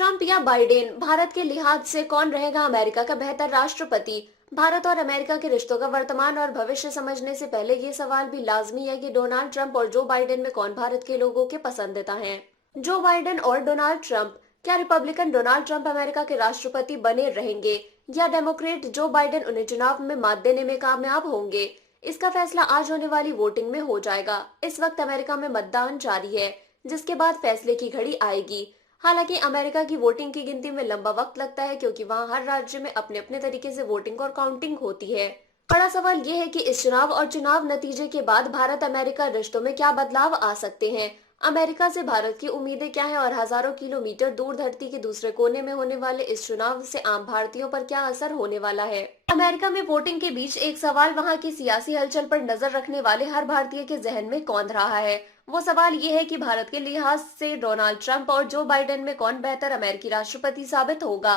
Trump या Biden, Bharat के लिहाज से कौन रहेगा अमेरिका का बेहतर राष्ट्रपति? भारत और अमेरिका के रिश्तों का वर्तमान और भविष्य समझने से पहले ये सवाल भी लाजमी है कि डोनाल्ड ट्रंप और जो बाइडेन में कौन भारत के लोगों के पसंदीदा हैं। जो बाइडेन और डोनाल्ड ट्रंप, क्या रिपब्लिकन डोनाल्ड ट्रंप अमेरिका के राष्ट्रपति बने रहेंगे या डेमोक्रेट जो बाइडेन उन्हें चुनाव में मात देने में कामयाब होंगे? इसका फैसला आज होने वाली वोटिंग में हो जाएगा। इस वक्त अमेरिका में मतदान जारी है, जिसके बाद फैसले की घड़ी आएगी। हालांकि अमेरिका की वोटिंग की गिनती में लंबा वक्त लगता है, क्योंकि वहां हर राज्य में अपने अपने तरीके से वोटिंग और काउंटिंग होती है। बड़ा सवाल ये है कि इस चुनाव और चुनाव नतीजे के बाद भारत अमेरिका रिश्तों में क्या बदलाव आ सकते हैं। अमेरिका से भारत की उम्मीदें क्या हैं और हजारों किलोमीटर दूर धरती के दूसरे कोने में होने वाले इस चुनाव से आम भारतीयों पर क्या असर होने वाला है। अमेरिका में वोटिंग के बीच एक सवाल वहां की सियासी हलचल पर नजर रखने वाले हर भारतीय के जहन में कौंध रहा है। वो सवाल ये है कि भारत के लिहाज से डोनाल्ड ट्रंप और जो बाइडेन में कौन बेहतर अमेरिकी राष्ट्रपति साबित होगा।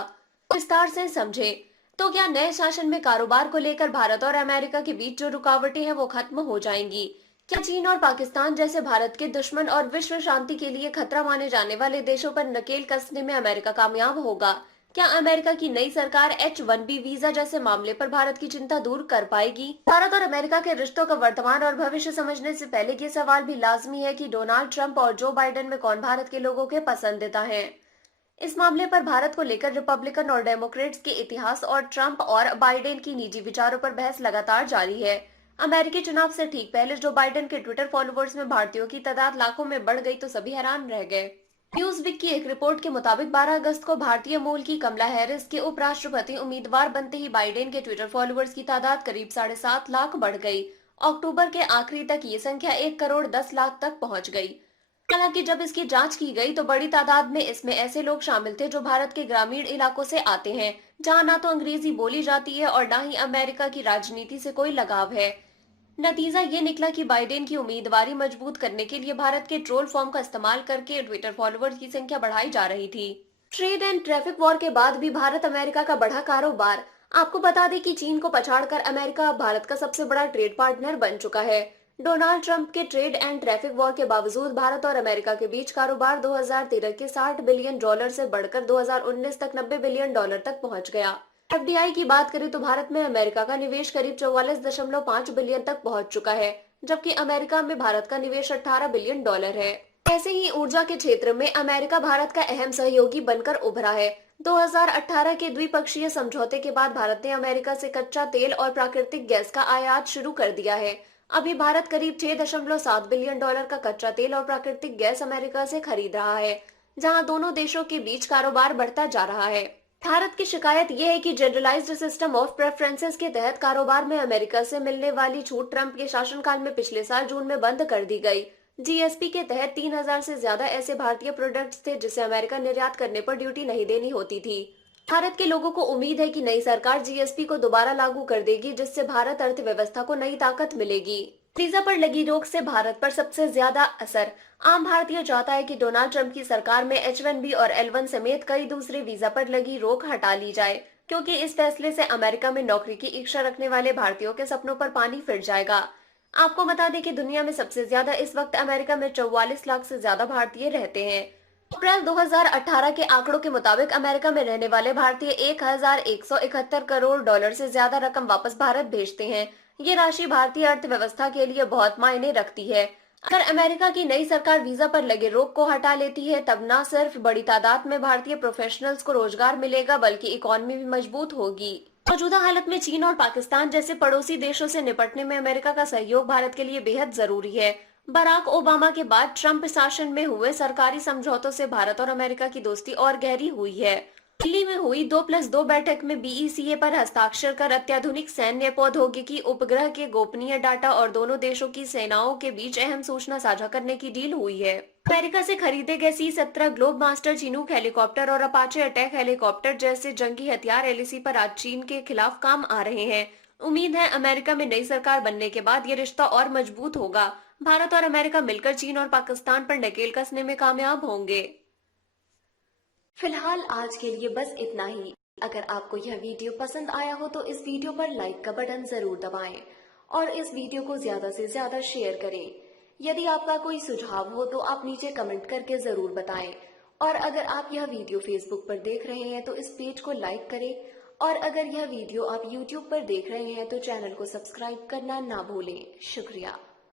विस्तार से समझे तो क्या नए शासन में कारोबार को लेकर भारत और अमेरिका के बीच जो रुकावटें हैं वो खत्म हो जाएंगी? क्या चीन और पाकिस्तान जैसे भारत के दुश्मन और विश्व शांति के लिए खतरा माने जाने वाले देशों पर नकेल कसने में अमेरिका कामयाब होगा? क्या अमेरिका की नई सरकार H-1B वीजा जैसे मामले पर भारत की चिंता दूर कर पाएगी? भारत और अमेरिका के रिश्तों का वर्तमान और भविष्य समझने से पहले ये सवाल भी लाजमी है कि डोनाल्ड ट्रंप और जो बाइडेन में कौन भारत के लोगों के पसंदीदा हैं। इस मामले पर भारत को लेकर रिपब्लिकन और डेमोक्रेट्स के इतिहास और ट्रंप और बाइडेन की निजी विचारों पर बहस लगातार जारी है। अमेरिकी चुनाव से ठीक पहले जो बाइडेन के ट्विटर फॉलोवर्स में भारतीयों की तादाद लाखों में बढ़ गई तो सभी हैरान रह गए। न्यूज़वीक की एक रिपोर्ट के मुताबिक 12 अगस्त को भारतीय मूल की कमला हैरिस के उपराष्ट्रपति उम्मीदवार बनते ही बाइडेन के ट्विटर फॉलोवर्स की तादाद करीब 7.5 लाख बढ़ गई। अक्टूबर के आखिरी तक ये संख्या 1 करोड़ 10 लाख तक पहुंच गई। हालांकि जब इसकी जांच की गई तो बड़ी तादाद में इसमें ऐसे लोग शामिल थे जो भारत के ग्रामीण इलाकों से आते हैं, जहां ना तो अंग्रेजी बोली जाती है और ना ही अमेरिका की राजनीति से कोई लगाव है। नतीजा ये निकला कि बाइडेन की उम्मीदवारी मजबूत करने के लिए भारत के ट्रोल फॉर्म का इस्तेमाल करके ट्विटर फॉलोअर्स की संख्या बढ़ाई जा रही थी। ट्रेड एंड ट्रैफिक वॉर के बाद भी भारत अमेरिका का बढ़ा कारोबार। आपको बता दें कि चीन को पछाड़कर अमेरिका अब भारत का सबसे बड़ा ट्रेड पार्टनर बन चुका है। डोनाल्ड ट्रंप के ट्रेड एंड ट्रैफिक वॉर के बावजूद भारत और अमेरिका के बीच कारोबार 2013 के $60 बिलियन से बढ़कर 2019 तक $90 बिलियन तक पहुंच गया। एफडीआई की बात करें तो भारत में अमेरिका का निवेश करीब 44.5 बिलियन तक पहुंच चुका है, जबकि अमेरिका में भारत का निवेश $18 बिलियन है। ऐसे ही ऊर्जा के क्षेत्र में अमेरिका भारत का अहम सहयोगी बनकर उभरा है। 2018 के द्विपक्षीय समझौते के बाद भारत ने अमेरिका से कच्चा तेल और प्राकृतिक गैस का आयात शुरू कर दिया है। अभी भारत करीब $6.7 बिलियन का कच्चा तेल और प्राकृतिक गैस अमेरिका से खरीद रहा है, जहां दोनों देशों के बीच कारोबार बढ़ता जा रहा है। भारत की शिकायत यह है कि जनरलाइज्ड सिस्टम ऑफ प्रेफरेंसेस के तहत कारोबार में अमेरिका से मिलने वाली छूट ट्रंप के शासनकाल में पिछले साल जून में बंद कर दी गई। जीएसपी के तहत 3000 से ज्यादा ऐसे भारतीय प्रोडक्ट्स थे जिसे अमेरिका निर्यात करने पर ड्यूटी नहीं देनी होती थी। भारत के लोगों को उम्मीद है कि नई सरकार जीएसपी को दोबारा लागू कर देगी, जिससे भारत अर्थव्यवस्था को नई ताकत मिलेगी। वीजा पर लगी रोक से भारत पर सबसे ज्यादा असर। आम भारतीय चाहता है कि डोनाल्ड ट्रंप की सरकार में H-1B और L-1 समेत कई दूसरे वीजा पर लगी रोक हटा ली जाए, क्योंकि इस फैसले से अमेरिका में नौकरी की इच्छा रखने वाले भारतीयों के सपनों पर पानी फिर जाएगा। आपको बता दें कि दुनिया में सबसे ज्यादा इस वक्त अमेरिका में 44 लाख से ज्यादा भारतीय रहते हैं। अप्रैल 2018 के आंकड़ों के मुताबिक अमेरिका में रहने वाले भारतीय $1171 करोड़ से ज्यादा रकम वापस भारत भेजते हैं। ये राशि भारतीय अर्थव्यवस्था के लिए बहुत मायने रखती है। अगर अमेरिका की नई सरकार वीजा पर लगे रोक को हटा लेती है, तब न सिर्फ बड़ी तादाद में भारतीय प्रोफेशनल्स को रोजगार मिलेगा, बल्कि इकोनॉमी भी मजबूत होगी। मौजूदा हालत में चीन और पाकिस्तान जैसे पड़ोसी देशों से निपटने में अमेरिका का सहयोग भारत के लिए बेहद जरूरी है। बराक ओबामा के बाद ट्रंप शासन में हुए सरकारी समझौतों से भारत और अमेरिका की दोस्ती और गहरी हुई है। दिल्ली में हुई 2+2 बैठक में BECA पर हस्ताक्षर कर अत्याधुनिक सैन्य प्रौद्योगिकी, उपग्रह के गोपनीय डाटा और दोनों देशों की सेनाओं के बीच अहम सूचना साझा करने की डील हुई है। अमेरिका से खरीदे गए C-17 globe master Chinook helicopter और अपाचे अटैक हेलीकॉप्टर जैसे जंगी हथियार LAC पर आज चीन के खिलाफ काम आ रहे हैं। उम्मीद है अमेरिका में नई सरकार बनने के बाद ये रिश्ता और मजबूत होगा। भारत और अमेरिका मिलकर चीन और पाकिस्तान पर नकेल कसने में कामयाब होंगे। फिलहाल आज के लिए बस इतना ही। अगर आपको यह वीडियो पसंद आया हो तो इस वीडियो पर लाइक का बटन जरूर दबाएं और इस वीडियो को ज्यादा से ज्यादा शेयर करें। यदि आपका कोई सुझाव हो तो आप नीचे कमेंट करके जरूर बताएं और अगर आप यह वीडियो फेसबुक पर देख रहे हैं तो इस पेज को लाइक करें, और अगर यह वीडियो आप यूट्यूब पर देख रहे हैं तो चैनल को सब्सक्राइब करना ना भूलें। शुक्रिया।